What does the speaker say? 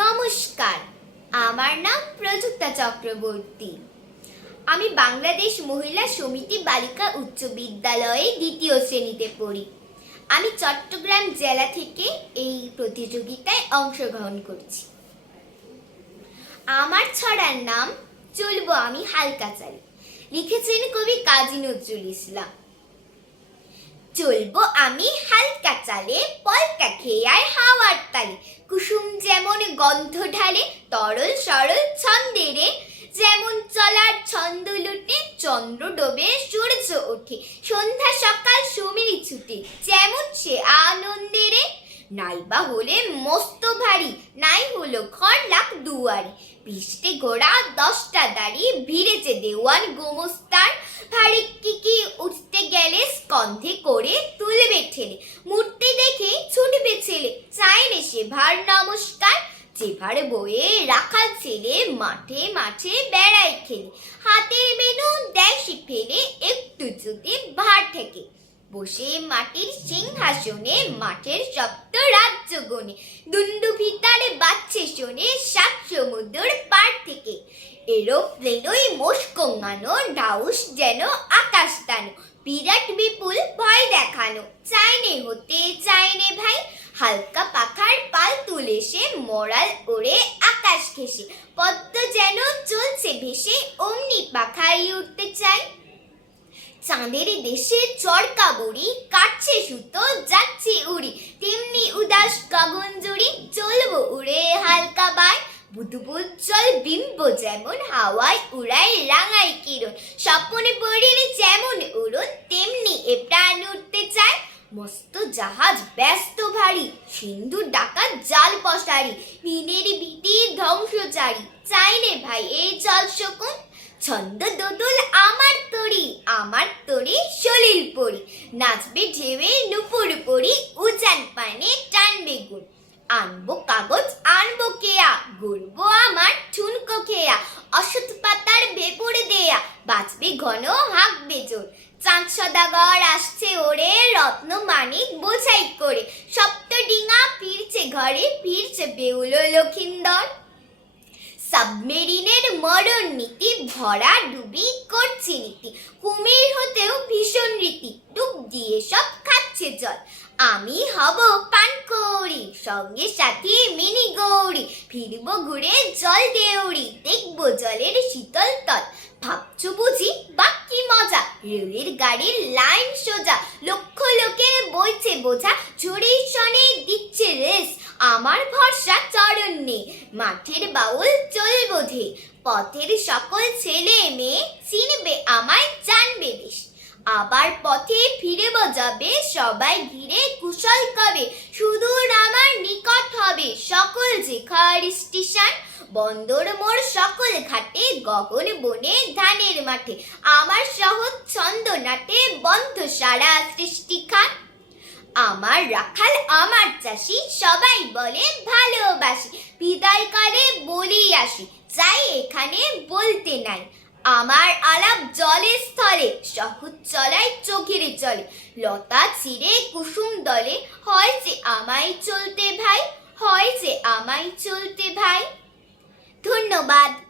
নমস্কার। আমার নাম প্রযুক্তা চক্রবর্তী। আমি বাংলাদেশ মহিলা সমিতি বালিকা উচ্চ বিদ্যালয়ে দ্বিতীয় শ্রেণীতে পড়ি। আমি চট্টগ্রাম জেলা থেকে এই প্রতিযোগিতায় অংশগ্রহণ করছি। আমার ছড়ার নাম চলবো আমি হালকা চালি। লিখেছেন কবি কাজী নজরুল ইসলাম। চলবো আমি হালকা চালে, পলকা খেয়ে আর হাওয়ার তালে। কুসুম যেমন গন্ধ ঢালে, তরল সরল ছন্দেরে যেমন চলার ছন্দ লুটে, চন্দ্র ডোবে সূর্য ওঠে। সন্ধ্যা সকাল সমীর ছুটে, যেমন সে আনন্দেরে নাইবা হলে মস্ত ভারী, নাই হলো ঘর লাখ দুয়ারি। পৃষ্ঠে ঘোড়া দশটা দাড়ি ভিড়েছে দেওয়ান গোমস্তার। ভারী কি কি উঠতে গেলে স্কন্ধে করে তুলবে ঠেলে। মূর্তি দেখে ছুটবে ছেলে চাইনে সে ভার নমস্কার। যে ভার বয়ে রাখাল ছেলে মাঠে মাঠে বেড়াই খেলে। হাতের মেনু সে ফেলে একটু যদি ভার থেকে। বসে মাটির সিংহাসনে, মাঠের সপ্ত রাজ্য গণে দুন্দু ভিতারে বাচ্চে শোনে সাত সমুদ্র পার থেকে। এরোপ্লেনই মোসকঙ্গানো ডাউস যেন আকাশ টানো বিরাট বিপুল ভয় দেখানো। চাইনে হতে চাইনে ভাই, হালকা পাখার পাল তুলে সে মরাল ওড়ে আকাশ ঘেসে পদ্ম যেন চলছে ভেসে, অমনি পাখাই উঠতে চাই চাঁদের দেশে চরকা বুড়ি কাটছে সুতো, যাচ্ছে উড়ি। তেমনি উদাস গগন জুড়ি চলবো উড়ে হালকা বাই বুধবুজ্জ্বল বিম্ব যেমন হাওয়ায় উড়ায় রাঙাই কিরণ। স্বপ্নে পড়িলে যেমন উড়ন, তেমনি এ প্রাণ উঠতে চায়। মস্ত জাহাজ ব্যস্ত ভারী, সিন্ধু ডাকাত জাল পশারি মিনের বিটি ধ্বংসচারী চাইনে ভাই এই জল শকুন। ছন্দ দোদুল আমার তরি আমার তরি সলিল পরি। নাচবে ঢেবে নুপুর পরি, উজান পানে টানবে গুণ আনব কাগজ, আনব কেয়া, গড়বো আমার ঠুনকো খেয়া অসৎ পাতার বেপরে দেয়া, বাঁচবে ঘন, হাঁকবে জোর। চাঁদ সদাগর আসছে ওরে, রত্ন মানিক বোঝাই করে। সপ্ত ডিঙা ফিরছে ঘরে, ফিরছে বেউল লক্ষিন্দর। সাবমেরিনের মরণ নীতি, ভরা ডুবি করছে নীতি। কুমির হতেও ভীষণ রীতি, ডুব দিয়ে সব খাচ্ছে জল। আমি হব পান করি সঙ্গে সাথে মিনি গৌরী ফিরবো ঘুরে জল দেউড়ি, দেখব জলের শীতল তল। ভাবছ বুঝি, বাকি মজা, রেলের গাড়ির লাইন সোজা। লক্ষ লোকের বইছে বোঝা ঝুড়ির সনে দিচ্ছে রেস। আমার ভরসা নেই মাঠের বাউল চলবো ধে পথের সকল ছেলে মেয়ে চিনবে আমায়, জানবে বেশ। আবার পথে ফিরে যাবে, সবাই ঘিরে কুশল কবে সুদূর আমার নিকট হবে সকল যেখার স্টেশন। বন্দর মোর সকল ঘাটে, গগন বনে, ধানের মাঠে। আমার সহজ ছন্দ নাটে বন্ধ সারা সৃষ্টিখান। আমার রাখাল, আমার চাষি, সবাই বলে ভালোবাসি। বিদায় কালে বলি আসি, যাই এখানে বলতে নাই। আমার আলাপ জলে স্থলে, সহজ চলায় চোখের চলে লতা ছিঁড়ে কুসুম দলে, হয় যে আমায় চলতে ভাই, হয় যে আমায় চলতে ভাই। ধন্যবাদ।